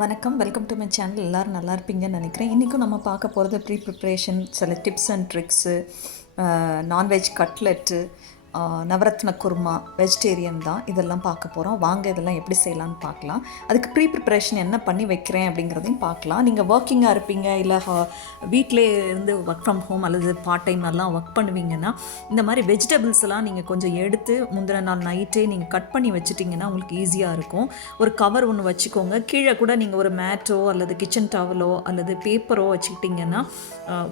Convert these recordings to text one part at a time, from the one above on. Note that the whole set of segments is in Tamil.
வணக்கம் வெல்கம் டு மை சேனல் எல்லோரும் நல்லா இருப்பீங்கன்னு நினைக்கிறேன். இன்றைக்கும் நம்ம பார்க்க போகிறது ப்ரீ ப்ரிப்ரேஷன் சில tips and tricks non veg cutlet navratan korma vegetarian தான் இதெல்லாம் பார்க்க போகிறோம் வாங்க இதெல்லாம் எப்படி செய்யலாம்னு பார்க்கலாம். அதுக்கு ப்ரீ ப்ரிப்ரேஷன் என்ன பண்ணி வைக்கிறேன் அப்படிங்கிறதையும் பார்க்கலாம். நீங்கள் ஒர்க்கிங்காக இருப்பீங்க இல்லை வீட்டிலே இருந்து ஒர்க் ஃப்ரம் ஹோம் அல்லது பார்ட் டைம் எல்லாம் ஒர்க் பண்ணுவீங்கன்னா இந்த மாதிரி வெஜிடபிள்ஸ் எல்லாம் நீங்கள் கொஞ்சம் எடுத்து முந்தின நாள் நைட்டே நீங்கள் கட் பண்ணி வச்சுட்டிங்கன்னா உங்களுக்கு ஈஸியாக இருக்கும். ஒரு கவர் ஒன்று வச்சுக்கோங்க. கீழே கூட நீங்கள் ஒரு மேட்டோ அல்லது கிச்சன் டவலோ அல்லது பேப்பரோ வச்சுக்கிட்டிங்கன்னா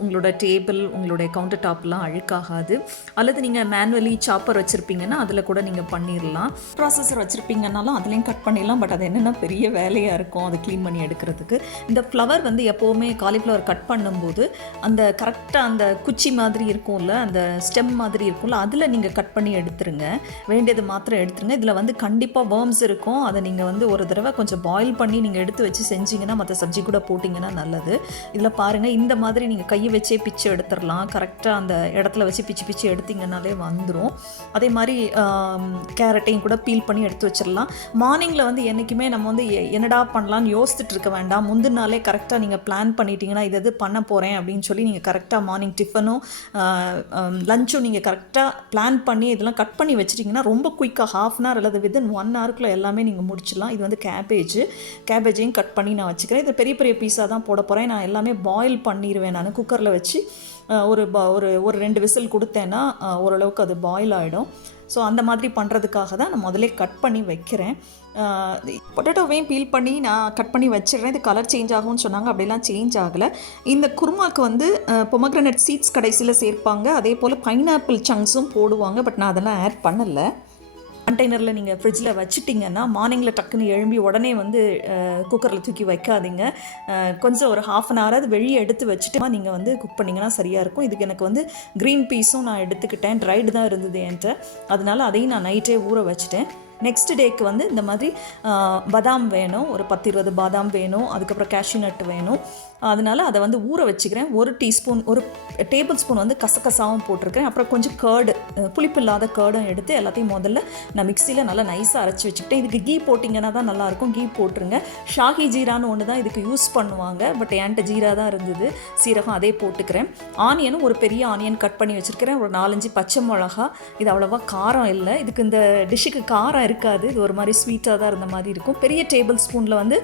உங்களோட டேபிள் உங்களுடைய கவுண்டர் டாப்லாம் அழுக்காகாது. அல்லது நீங்கள் மேனுவலி சாப்பர் வச்சுருப்பீங்கன்னா அதில் கூட நீங்கள் பண்ணிடலாம் ப்ராசஸர் வச்சுருப்பீங்கன்னாலும் அதுலேயும் கட் பண்ணிடலாம் பட் அது என்னென்னா பெரிய வேலையாக இருக்கும். அதை க்ளீன் பண்ணி எடுக்கிறதுக்கு. இந்த ஃப்ளவர் வந்து எப்போவுமே காலிஃப்ளவர் கட் பண்ணும்போது அந்த கரெக்டாக அந்த குச்சி மாதிரி இருக்கும்ல அந்த ஸ்டெம் மாதிரி இருக்கும்ல அதில் நீங்கள் கட் பண்ணி எடுத்துருங்க. வேண்டியது மாத்திரம் எடுத்துருங்க. இதில் வந்து கண்டிப்பாக வேர்ம்ஸ் இருக்கும். அதை நீங்கள் வந்து ஒரு தடவை கொஞ்சம் பாயில் பண்ணி நீங்கள் எடுத்து வச்சு செஞ்சீங்கன்னா மற்ற சப்ஜி கூட போட்டிங்கன்னா நல்லது. இதில் பாருங்கள் இந்த மாதிரி நீங்கள் கையை வச்சே பிச்சு எடுத்துடலாம் கரெக்டாக அந்த இடத்துல வச்சு பிச்சு பிச்சு எடுத்தீங்கன்னாலே வந்துடும் அதே மாதிரி கேரட்டையும் கூட பீல் பண்ணி எடுத்து வச்சிடலாம் மார்னிங்கில் வந்து என்றைக்குமே நம்ம வந்து எ- என்னடா பண்ணலான்னு யோசிச்சுட்டு இருக்க வேண்டாம். முந்தின நாளே கரெக்டாக நீங்கள் பிளான் பண்ணிட்டீங்கன்னா இது இது பண்ண போகிறேன் அப்படின்னு சொல்லி நீங்கள் கரெக்டாக மார்னிங் டிஃபனும் லஞ்சும் நீங்கள் கரெக்டாக பிளான் பண்ணி இதெல்லாம் கட் பண்ணி வச்சிட்டிங்கன்னா ரொம்ப குயிக்காக ஹாஃப் அன் ஹவர் அல்லது வித்தின் ஒன் ஹவருக்குள்ளே எல்லாமே நீங்கள் முடிச்சிடலாம் இது வந்து கேபேஜ் கேபேஜையும் கட் பண்ணி நான் வச்சுக்கிறேன். இது பெரிய பெரிய பீஸாக தான் போட போகிறேன் நான் எல்லாமே பாயில் பண்ணிடுவேன் நான் குக்கரில் வச்சு. ஒரு ப ஒரு ஒரு ரெண்டு விசில் கொடுத்தேன்னா ஓரளவுக்கு அது பாயில் ஆகிடும் ஸோ அந்த மாதிரி பண்ணுறதுக்காக தான் நான் முதலே கட் பண்ணி வைக்கிறேன். பொட்டேட்டோவையும் பீல் பண்ணி நான் கட் பண்ணி வச்சிடுறேன். இது கலர் சேஞ்ச் ஆகும்னு சொன்னாங்க. அப்படிலாம் சேஞ்ச் ஆகலை. இந்த குருமாக்கு வந்து பொமக்ரனட் சீட்ஸ் கடைசியில் சேர்ப்பாங்க. அதே போல் பைனாப்பிள் சங்க்ஸும் போடுவாங்க. பட் நான் அதெல்லாம் ஆட் பண்ணலை. கண்டெய்னரில் நீங்கள் ஃப்ரிட்ஜில் வச்சுட்டிங்கன்னா மார்னிங்கில் டக்குன்னு எழும்பி உடனே வந்து குக்கரில் தூக்கி வைக்காதீங்க. கொஞ்சம் ஒரு ஹாஃப் அன் ஹவர் அது வெளியே எடுத்து வச்சுட்டு நீங்கள் வந்து குக் பண்ணிங்கன்னா சரியாக இருக்கும். இதுக்கு எனக்கு வந்து க்ரீன் பீஸும் நான் எடுத்துக்கிட்டேன். ட்ரைடு தான் இருந்தது என்கிட்ட. அதனால அதையும் நான் நைட்டே ஊற வச்சுட்டேன். நெக்ஸ்ட் டேக்கு வந்து இந்த மாதிரி பாதாம் வேணும். ஒரு பத்து இருபது பாதாம் வேணும். அதுக்கப்புறம் கேஷ்யூ நட் வேணும். அதனால் அதை வந்து ஊற வச்சுக்கிறேன். ஒரு டீஸ்பூன் ஒரு டேபிள் ஸ்பூன் வந்து கசகசாவும் போட்டிருக்கிறேன். அப்புறம் கொஞ்சம் கேர்டு புளிப்பு இல்லாத கேர்டும் எடுத்து எல்லாத்தையும் முதல்ல நான் மிக்சியில் நல்லா நைஸாக அரைச்சி வச்சுக்கிட்டேன். இதுக்கு கீ போட்டிங்கன்னா தான் நல்லாயிருக்கும். கீ போட்டுருங்க. ஷாஹி ஜீரான்னு ஒன்று தான் இதுக்கு யூஸ் பண்ணுவாங்க. பட் என்கிட்ட ஜீரா தான் இருந்தது. சீரகம் அதே போட்டுக்கிறேன். ஆனியனும் ஒரு பெரிய ஆனியன் கட் பண்ணி வச்சுருக்கிறேன். ஒரு நாலஞ்சு பச்சை மிளகா. இது அவ்வளோவா காரம் இல்லை. இதுக்கு இந்த டிஷ்ஷுக்கு காரம் இருக்காது. இது ஒரு மாதிரி ஸ்வீட்டாக தான் இருந்த மாதிரி இருக்கும். பெரிய டேபிள் ஸ்பூனில் வந்து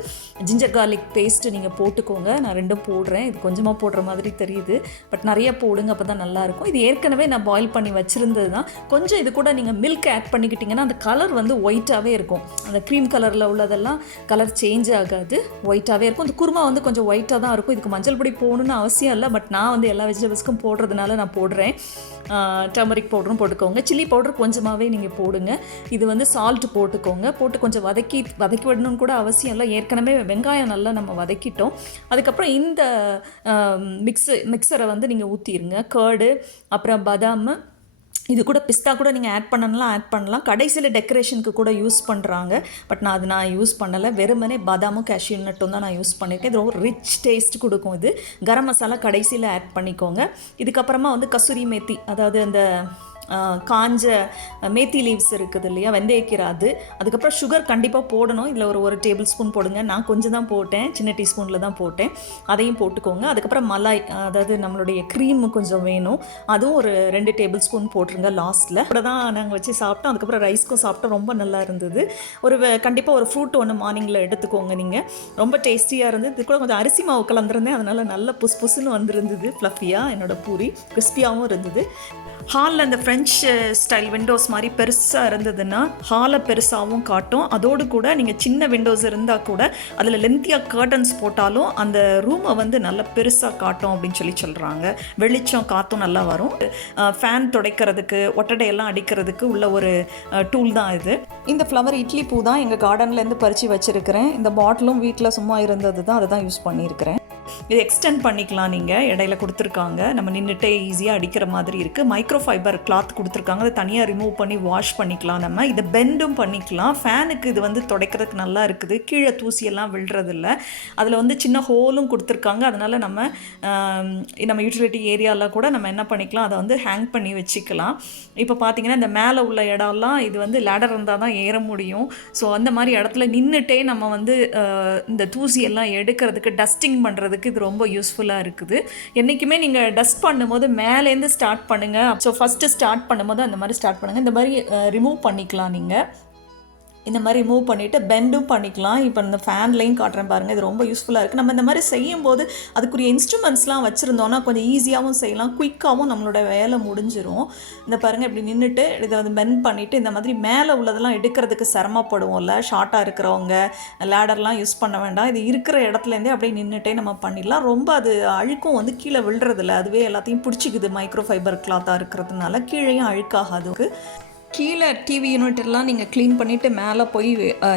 ஜிஞ்சர் கார்லிக் பேஸ்ட்டு நீங்கள் போட்டுக்கோங்க. நான் ரெண்டு ரெண்டும் போடுறேன். இது கொஞ்சமாக போடுற மாதிரி தெரியுது. பட் நிறைய போடுங்க அப்போ தான் நல்லாயிருக்கும். இது ஏற்கனவே நான் பாயில் பண்ணி வச்சுருந்தது தான் கொஞ்சம் இது கூட நீங்கள் மில்க் ஆட் பண்ணிக்கிட்டிங்கன்னா அந்த கலர் வந்து ஒயிட்டாகவே இருக்கும். அந்த க்ரீம் கலரில் உள்ளதெல்லாம் கலர் சேஞ்ச் ஆகாது. ஒயிட்டாகவே இருக்கும். இந்த குருமா வந்து கொஞ்சம் ஒயிட்டாக தான் இருக்கும். இதுக்கு மஞ்சள் பொடி போகணுன்னு அவசியம் இல்லை. பட் நான் வந்து எல்லா வெஜிடபிள்ஸ்க்கும் போடுறதுனால நான் போடுறேன். டர்மரிக் பவுடரும் போட்டுக்கோங்க. சில்லி பவுடர் கொஞ்சமாகவே நீங்கள் போடுங்க. இது வந்து சால்ட் போட்டுக்கோங்க. போட்டு கொஞ்சம் வதக்கி வதக்கி விடணும்னு கூட அவசியம் இல்லை. ஏற்கனவே வெங்காயம் நல்லா நம்ம வதக்கிட்டோம். அதுக்கப்புறம் இந்த மிக்ஸு மிக்சரை வந்து நீங்கள் ஊற்றிடுங்க கேர்டு அப்புறம் பதாம் இது கூட பிஸ்தா கூட நீங்கள் ஆட் பண்ணலாம் ஆட் பண்ணலாம். கடைசியில் டெக்கரேஷனுக்கு கூட யூஸ் பண்ணுறாங்க பட் நான் அது நான் யூஸ் பண்ணலை. வெறுமனே பாதாமும் கேஷ்யூ நட்டும் தான் நான் யூஸ் பண்ணியிருக்கேன் இது ரொம்ப ரிச் டேஸ்ட் கொடுக்கும் இது. கரம் மசாலா கடைசியில் ஆட் பண்ணிக்கோங்க. இதுக்கப்புறமா வந்து கசூரி மேத்தி அதாவது அந்த காஞ்ச மேத்தி லீவ்ஸ் இருக்குது இல்லையா வெந்தயக்கீரை அது. அதுக்கப்புறம் சுகர் கண்டிப்பாக போடணும். இதில் ஒரு ஒரு டேபிள் ஸ்பூன் போடுங்க. நான் கொஞ்சம் தான் போட்டேன். சின்ன டீஸ்பூனில் தான் போட்டேன். அதையும் போட்டுக்கோங்க. அதுக்கப்புறம் மலாய் அதாவது நம்மளுடைய க்ரீம் கொஞ்சம் வேணும். அதுவும் ஒரு ரெண்டு டேபிள் ஸ்பூன் போட்டுருங்க லாஸ்ட்டில் அப்படி தான் நாங்கள் வச்சு சாப்பிட்டோம். அதுக்கப்புறம் ரைஸ்க்கும் சாப்பிட்டோம். ரொம்ப நல்லா இருந்தது. ஒரு கண்டிப்பாக ஒரு ஃப்ரூட் ஒன்று மார்னிங்கில் எடுத்துக்கோங்க நீங்கள் ரொம்ப டேஸ்டியாக இருந்தது. இது கூட கொஞ்சம் அரிசி மாவு கலந்துருந்தேன். அதனால் நல்ல புஸ் புஸ்ன்னு வந்திருந்தது. ஃப்ளஃபியாக என்னோட பூரி. கிறிஸ்பியாகவும் இருந்தது. ஹாலில் அந்த ஃப்ரெஞ்ச் ஸ்டைல் விண்டோஸ் மாதிரி பெருசாக இருந்ததுன்னா ஹாலை பெருசாகவும் காட்டும். அதோடு கூட நீங்கள் சின்ன விண்டோஸ் இருந்தால் கூட அதில் லென்த்தியாக கர்டன்ஸ் போட்டாலும் அந்த ரூமை வந்து நல்லா பெருசாக காட்டும் அப்படின்னு சொல்லி சொல்கிறாங்க வெளிச்சம் காற்றும் நல்லா வரும். ஃபேன் துடைக்கிறதுக்கு ஒட்டடையெல்லாம் அடிக்கிறதுக்கு உள்ள ஒரு டூல் தான் இது. இந்த ஃப்ளவர் இட்லி பூ தான் எங்கள் கார்டன்லேருந்து பறித்து வச்சுருக்கிறேன். இந்த பாட்டிலும் வீட்டில் சும்மா இருந்தது தான் அதை தான் யூஸ் பண்ணியிருக்கிறேன். இது எக்ஸ்டெண்ட் பண்ணிக்கலாம் நீங்கள் இடையில கொடுத்துருக்காங்க. நம்ம நின்றுட்டே ஈஸியாக அடிக்கிற மாதிரி இருக்குது மைக்ரோ ஃபைபர் கிளாத் கொடுத்துருக்காங்க. அதை தனியாக ரிமூவ் பண்ணி வாஷ் பண்ணிக்கலாம் நம்ம. இதை பெண்டும் பண்ணிக்கலாம். ஃபேனுக்கு இது வந்து துடைக்கிறதுக்கு நல்லா இருக்குது. கீழே தூசியெல்லாம் விழுறதில்ல. அதில் வந்து சின்ன ஹோலும் கொடுத்துருக்காங்க. அதனால் நம்ம நம்ம யூட்டிலிட்டி ஏரியாவில் கூட நம்ம என்ன பண்ணிக்கலாம்? அதை வந்து ஹேங் பண்ணி வச்சுக்கலாம். இப்போ பார்த்தீங்கன்னா இந்த மேலே உள்ள இடம்லாம் இது வந்து லேடர் இருந்தால் தான் ஏற முடியும். ஸோ அந்த மாதிரி இடத்துல நின்றுட்டே நம்ம வந்து இந்த தூசியெல்லாம் எடுக்கிறதுக்கு டஸ்டிங் பண்ணுறதுக்கு இது ரொம்ப யூஸ்ஃபுல்லாக இருக்குது. என்றைக்குமே நீங்கள் டஸ்ட் பண்ணும்போது மேலேருந்து ஸ்டார்ட் பண்ணுங்கள் ஸோ ஃபஸ்ட்டு ஸ்டார்ட் பண்ணும்போது அந்த மாதிரி ஸ்டார்ட் பண்ணுங்கள் இந்த மாதிரி ரிமூவ் பண்ணிக்கலாம் நீங்கள் இந்த மாதிரி மூவ் பண்ணிவிட்டு பெண்டும் பண்ணிக்கலாம். இப்போ இந்த ஃபேன்லையும் காட்டுறேன் பாருங்கள் இது ரொம்ப யூஸ்ஃபுல்லாக இருக்குது நம்ம இந்த மாதிரி செய்யும்போது அதுக்குரிய இன்ஸ்ட்ருமெண்ட்ஸ்லாம் வச்சுருந்தோன்னா கொஞ்சம் ஈஸியாகவும் செய்யலாம் குயிக்காகவும் நம்மளோட வேலை முடிஞ்சிடும் இந்த பாருங்கள் இப்படி நின்றுட்டு இதை வந்து பெண்ட் பண்ணிவிட்டு இந்த மாதிரி மேலே உள்ளதெல்லாம் எடுக்கிறதுக்கு சிரமப்படுவோம்ல ஷார்ட்டாக இருக்கிறவங்க லேடர்லாம் யூஸ் பண்ண வேண்டாம். இது இருக்கிற இடத்துலேருந்தே அப்படியே நின்றுட்டே நம்ம பண்ணிடலாம். ரொம்ப அது அழுக்கும் வந்து கீழே விழுறதில்ல. அதுவே எல்லாத்தையும் பிடிச்சிக்குது மைக்ரோ ஃபைபர் கிளாத்தாக இருக்கிறதுனால கீழேயும் அழுக்காகாதுக்கு கீழே டிவி யூனிட்டெல்லாம் நீங்கள் க்ளீன் பண்ணிவிட்டு மேலே போய்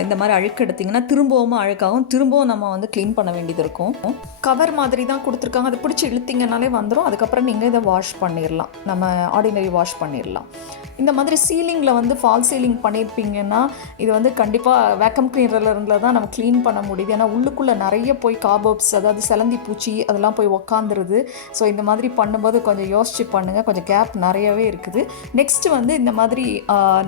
இந்த மாதிரி அழுக்கெடுத்தீங்கன்னா திரும்பவும் அழுக்காகும். திரும்பவும் நம்ம வந்து க்ளீன் பண்ண வேண்டியது இருக்கும். கவர் மாதிரி தான் கொடுத்துருக்காங்க. அதை பிடிச்சி இழுத்தீங்கனாலே வந்துடும் அதுக்கப்புறம் நீங்கள் இதை வாஷ் பண்ணிடலாம் நம்ம ஆர்டினரி வாஷ் பண்ணிடலாம் இந்த மாதிரி சீலிங்கில் வந்து ஃபால் சீலிங் பண்ணியிருப்பீங்கன்னா இது வந்து கண்டிப்பாக வேக்கம் கிளீனரில் தான் நம்ம க்ளீன் பண்ண முடியுது. ஏன்னா உள்ளுக்குள்ளே நிறைய போய் காபப்ஸ் அதாவது செலந்தி பூச்சி அதெல்லாம் போய் உக்காந்துருது. ஸோ இந்த மாதிரி பண்ணும்போது கொஞ்சம் யோசிச்சு பண்ணுங்கள் கொஞ்சம் கேப் நிறையவே இருக்குது. நெக்ஸ்ட்டு வந்து இந்த மாதிரி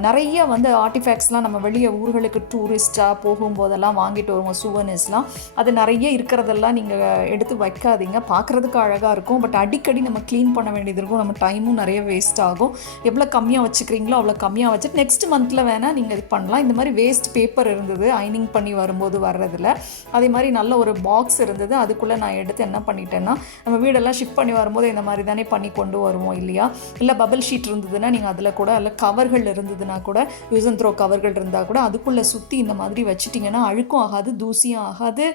நிறைய வந்து ஆர்டிஃபேக்ட்ஸ்லாம் நம்ம வெளியே ஊர்களுக்கு டூரிஸ்ட்டாக போகும்போதெல்லாம் வாங்கிட்டு வருவோம். சுவனர்ஸ்லாம் அது நிறைய இருக்கிறதெல்லாம் நீங்கள் எடுத்து வைக்காதீங்க. பார்க்குறதுக்கு அழகாக இருக்கும். பட் அடிக்கடி நம்ம க்ளீன் பண்ண வேண்டியது இருக்கும். நம்ம டைமும் நிறைய வேஸ்ட் ஆகும். எவ்வளோ கம்மியாக வச்சுக்கிறீங்களோ அவ்வளோ கம்மியாக வச்சுட்டு நெக்ஸ்ட் மந்தில் வேணால் நீங்கள் இது பண்ணலாம். இந்த மாதிரி வேஸ்ட் பேப்பர் இருந்தது ஐனிங் பண்ணி வரும்போது வர்றதில். அதே மாதிரி நல்ல ஒரு பாக்ஸ் இருந்தது அதுக்குள்ளே நான் எடுத்து என்ன பண்ணிட்டேன்னா நம்ம வீடெல்லாம் ஷிஃப்ட் பண்ணி வரும்போது இந்த மாதிரி தானே பண்ணி கொண்டு வருவோம் இல்லையா? இல்லை பபிள் ஷீட் இருந்ததுன்னா நீங்கள் அதில் கூட இல்லை கவர்கள் இருந்ததுன்னா கூட யூஸ் அண்ட் த்ரோ கவர்கள் இருந்தால் கூட அதுக்குள்ளே சுற்றி இந்த மாதிரி வச்சுட்டிங்கன்னா அழுக்கும் ஆகாது தூசியும் ஆகாது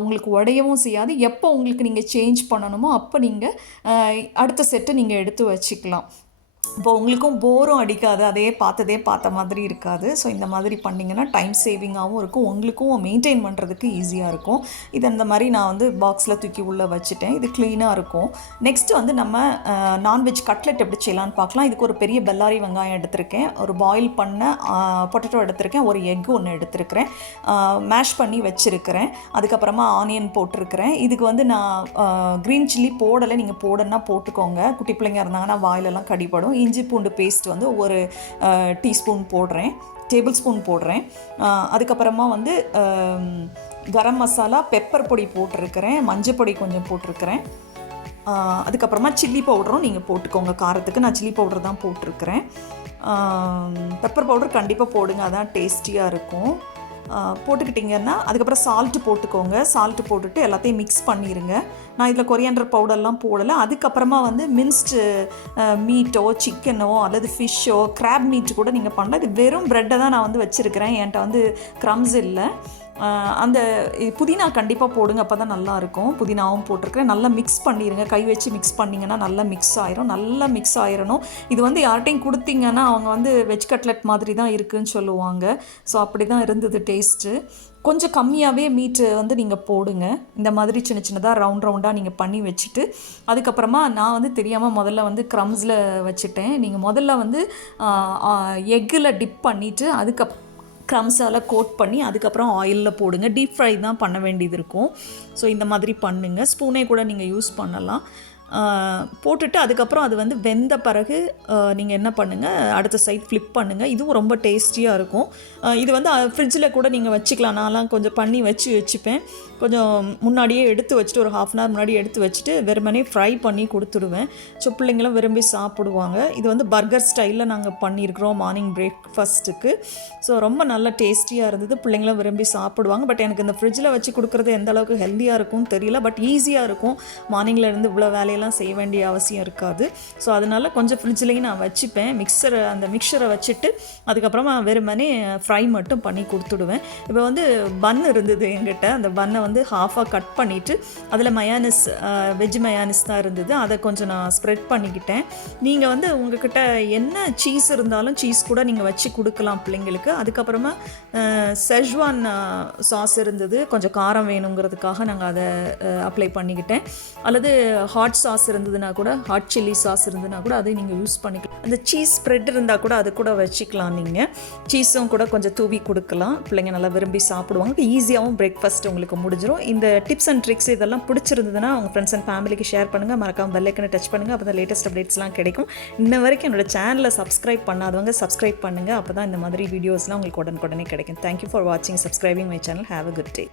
உங்களுக்கு உடையவும் செய்யாது. எப்போ உங்களுக்கு நீங்கள் சேஞ்ச் பண்ணணுமோ அப்போ நீங்கள் அடுத்த செட்டை நீங்கள் எடுத்து வச்சுக்கலாம். இப்போ உங்களுக்கும் போரும் அடிக்காது. அதே பார்த்ததே பார்த்த மாதிரி இருக்காது. ஸோ இந்த மாதிரி பண்ணிங்கன்னா டைம் சேவிங்காகவும் இருக்கும். உங்களுக்கும் மெயின்டைன் பண்ணுறதுக்கு ஈஸியாக இருக்கும். இது அந்த மாதிரி நான் வந்து பாக்ஸில் தூக்கி உள்ளே வச்சுட்டேன். இது க்ளீனாக இருக்கும். நெக்ஸ்ட் வந்து நம்ம நான்வெஜ் கட்லெட் எப்படி செய்யலான்னு பார்க்கலாம். இதுக்கு ஒரு பெரிய பெல்லாரி வெங்காயம் எடுத்திருக்கேன். ஒரு பாயில் பண்ண பொட்டேட்டோ எடுத்திருக்கேன். ஒரு எக் ஒன்று எடுத்திருக்கிறேன். மேஷ் பண்ணி வச்சுருக்கிறேன். அதுக்கப்புறமா ஆனியன் போட்டிருக்கிறேன். இதுக்கு வந்து நான் க்ரீன் சில்லி போடலை. நீங்கள் போடணுன்னா போட்டுக்கோங்க. குட்டி பிள்ளைங்க இருந்தாங்கன்னா வாயிலெல்லாம் கடிபடும். இஞ்சி பூண்டு பேஸ்ட் வந்து ஒரு டீஸ்பூன் போடுறேன். டேபிள் ஸ்பூன் போடுறேன் அதுக்கப்புறமா வந்து கரம் மசாலா பெப்பர் பொடி போட்டிருக்கிறேன். மஞ்சள் பொடி கொஞ்சம் போட்டிருக்கிறேன். அதுக்கப்புறமா சில்லி பவுடரும் நீங்கள் போட்டுக்கோங்க. காரத்துக்கு நான் சில்லி பவுடர் தான் போட்டிருக்கிறேன். பெப்பர் பவுடர் கண்டிப்பாக போடுங்க. அதான் டேஸ்டியாக இருக்கும். போட்டுக்கிட்டிங்கன்னா அதுக்கப்புறம் சால்ட்டு போட்டுக்கோங்க. சால்ட்டு போட்டுட்டு எல்லாத்தையும் மிக்ஸ் பண்ணிடுங்க நான் இதில் கொரியாண்டர் பவுடர்லாம் போடலை. அதுக்கப்புறமா வந்து மின்ஸ்டு மீட்டோ சிக்கனோ அல்லது ஃபிஷ்ஷோ கிராப் மீட் கூட நீங்கள் பண்ணலாம். இது வெறும் ப்ரெட்டை தான் நான் வந்து வச்சுருக்கிறேன். என்கிட்ட வந்து க்ரம்ஸ் இல்லை. அந்த புதினா கண்டிப்பாக போடுங்க அப்போ தான் நல்லாயிருக்கும். புதினாவும் போட்டிருக்கிறேன். நல்லா மிக்ஸ் பண்ணிடுங்க கை வச்சு மிக்ஸ் பண்ணிங்கன்னா நல்லா மிக்ஸ் ஆயிரும். நல்லா மிக்ஸ் ஆயிரணும். இது வந்து யார்கிட்டையும் கொடுத்தீங்கன்னா அவங்க வந்து வெஜ் கட்லெட் மாதிரி தான் இருக்குன்னு சொல்லுவாங்க. ஸோ அப்படி தான் இருந்தது டேஸ்ட்டு கொஞ்சம் கம்மியாகவே மீட்டு வந்து நீங்கள் போடுங்க. இந்த மாதிரி சின்ன சின்னதாக ரவுண்ட் ரவுண்டாக நீங்கள் பண்ணி வச்சுட்டு அதுக்கப்புறமா நான் வந்து தெரியாமல் முதல்ல வந்து க்ரம்ஸில் வச்சுட்டேன். நீங்கள் முதல்ல வந்து எக்கில் டிப் பண்ணிவிட்டு அதுக்கப்புறம் க்ரம்ஸால் கோட் பண்ணி அதுக்கப்புறம் ஆயிலில் போடுங்க. டீப் ஃப்ரை தான் பண்ண வேண்டியது இருக்கும். ஸோ இந்த மாதிரி பண்ணுங்கள் ஸ்பூனே கூட நீங்கள் யூஸ் பண்ணலாம். போட்டுட்டு அதுக்கப்புறம் அது வந்து வெந்த பிறகு நீங்கள் என்ன பண்ணுங்கள் அடுத்த சைட் ஃப்ளிப் பண்ணுங்கள் இதுவும் ரொம்ப டேஸ்டியாக இருக்கும். இது வந்து ஃப்ரிட்ஜில் கூட நீங்கள் வச்சுக்கலாம். நான்லாம் கொஞ்சம் பண்ணி வச்சு வச்சுப்பேன். கொஞ்சம் முன்னாடியே எடுத்து வச்சுட்டு ஒரு ஹாஃப் அன் ஹவர் முன்னாடி எடுத்து வச்சுட்டு வெறுமனே ஃப்ரை பண்ணி கொடுத்துடுவேன். ஸோ பிள்ளைங்களும் விரும்பி சாப்பிடுவாங்க. இது வந்து பர்கர் ஸ்டைலில் நாங்கள் பண்ணியிருக்கிறோம் மார்னிங் பிரேக்ஃபாஸ்ட்டுக்கு ஸோ ரொம்ப நல்ல டேஸ்டியாக இருந்தது. பிள்ளைங்களும் விரும்பி சாப்பிடுவாங்க. பட் எனக்கு இந்த ஃப்ரிட்ஜில் வச்சு கொடுக்குறது எந்த அளவுக்கு ஹெல்த்தியாக இருக்கும்னு தெரியல. பட் ஈஸியாக இருக்கும். மார்னிங்கில் இருந்து இவ்வளோ வேலையில் வேலையெல்லாம் செய்ய வேண்டிய அவசியம் இருக்காது. ஸோ அதனால் கொஞ்சம் ஃப்ரிட்ஜ்லேயும் நான் வச்சுப்பேன். மிக்சரை அந்த மிக்சரை வச்சுட்டு அதுக்கப்புறமா வெறுமனே ஃப்ரை மட்டும் பண்ணி கொடுத்துடுவேன். இப்போ வந்து பன் இருந்தது எங்கிட்ட அந்த பன்னை வந்து ஹாஃபாக கட் பண்ணிவிட்டு அதில் மயானிஸ் வெஜ் மயானிஸ் தான் இருந்தது. அதை கொஞ்சம் நான் ஸ்ப்ரெட் பண்ணிக்கிட்டேன். நீங்கள் வந்து உங்ககிட்ட என்ன சீஸ் இருந்தாலும் சீஸ் கூட நீங்கள் வச்சு கொடுக்கலாம் பிள்ளைங்களுக்கு. அதுக்கப்புறமா செஷ்வான் சாஸ் இருந்தது. கொஞ்சம் காரம் வேணுங்கிறதுக்காக நாங்கள் அதை அப்ளை பண்ணிக்கிட்டேன். அல்லது ஹாட் சாஸ் சாஸ் இருந்ததுன்னா கூட ஹாட் சில்லி சாஸ் இருந்ததுன்னா கூட அதை நீங்கள் யூஸ் பண்ணிக்கலாம். அந்த சீஸ் ஸ்ப்ரெட் இருந்தால் கூட அது கூட வச்சுக்கலாம் நீங்கள் சீஸும் கூட கொஞ்சம் தூவி கொடுக்கலாம். பிள்ளைங்க நல்லா விரும்பி சாப்பிடுவாங்க. ஈஸியாகவும் பிரேக்ஃபாஸ்ட் உங்களுக்கு முடிஞ்சிடும் இந்த டிப்ஸ் அண்ட் ட்ரிக்ஸ் இதெல்லாம் பிடிச்சிருந்ததுன்னா உங்கள் ஃப்ரெண்ட்ஸ் அண்ட் ஃபேமிலிக்கு ஷேர் பண்ணுங்கள் மறக்காமல் பெல்லைக்கனை டச் பண்ணுங்கள் அப்போ தான் லேட்டஸ்ட் அப்டேட்ஸ்லாம் கிடைக்கும். இன்ன வரைக்கும் என்னோட சேனலை சப்ஸ்கிரைப் பண்ணாதவங்க சப்ஸ்கிரைப் பண்ணுங்கள் அப்போ தான் இந்த மாதிரி வீடியோஸ்லாம் உங்களுக்கு உடனுக்குடனே கிடைக்கும். தேங்க்யூ ஃபார் வாட்சிங் subscribing my channel have a good day